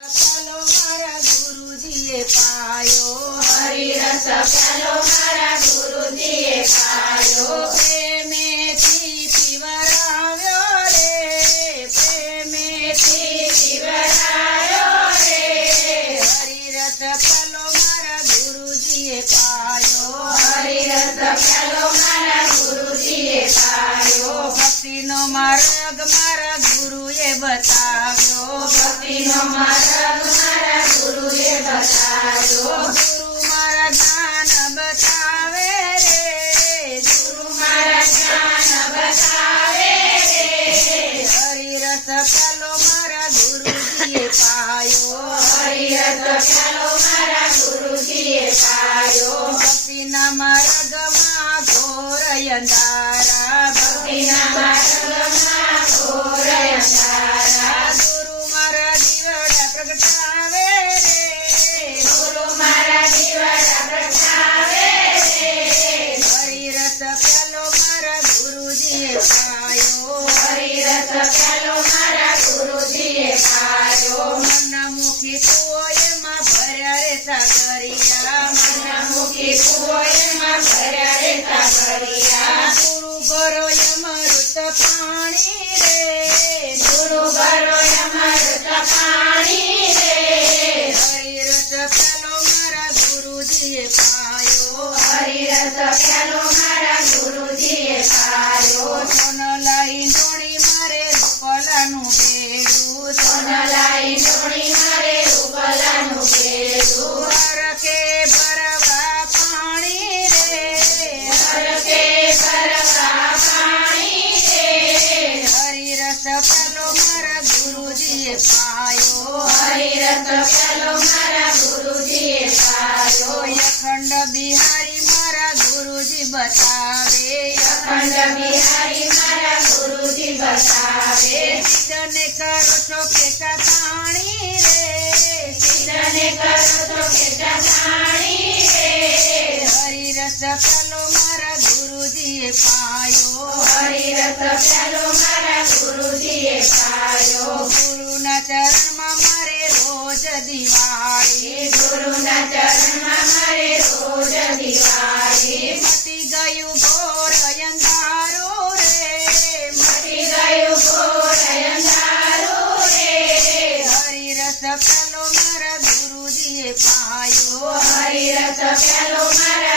ચાલો મારા ગુરુજીએ પાયો હરિરસ પ્યાલો મારા ગુરુજીએ પાયો પ્રેમેથી પીવરાવ્યો રે પ્રેમેથી શિવરાયો રે હરિરસ ચાલો મારા ગુરુજીએ પાયો હરિરસ મારા ગુરુજીએ પાયો ભક્તિનો માર્ગ મારા ગુરુએ બતાવ્યો. ભક્તિનો માર્ગ મારા ગુરુએ બતાવ્યો. ગુરુ મારા જ્ઞાન બતાવે રે. ગુરુ મારા જ્ઞાન બતાવે રે. હરિરસ ચાલો મારા ગુરુજીએ પાયો. હરિરસ પ્યાલો મારા ગુરુજીએ પાયો. ભક્તિના માર્ગમાં ઘોર અંધારા. ભક્તિના કુવોયમાં ભર્યા રે સાગરિયા ગુરુ ભરો અમૃત પાણી રે. ગુરુ ભરો અમૃત પાણી રે હરિરસ પ્યાલો મારા ગુરુજીએ પાયો. હરિરસ પ્યાલો મારા ગુરુજીએ પાયો. સોનલાઈ ડોળી પ્યાલો મારા ગુરુજીએ પાયો. હરિરસ પ્યાલો મારા ગુરુજીએ પાયો. અખંડ બિહારી મારા ગુરુજી બતાવે. અખંડ બિહારી મારા ગુરુજી બતાવે. કરો છો કે પાણી ગુરુજીએ પાયો. હરિરથ પ્યાલો મારા ગુરુજીએ પાયો. ગુરુના ચરણમાં મારે રોજ દિવાળી. ગુરુના ચરણમાં મારે રોજ દિવાળી. મટી ગયું ઘોર અંધારો રે. મટી ગયું ઘોર અંધારો રે. હરિરથ પ્યાલો મારા ગુરુજીએ પાયો. હરિરથ પ્યાલો મારા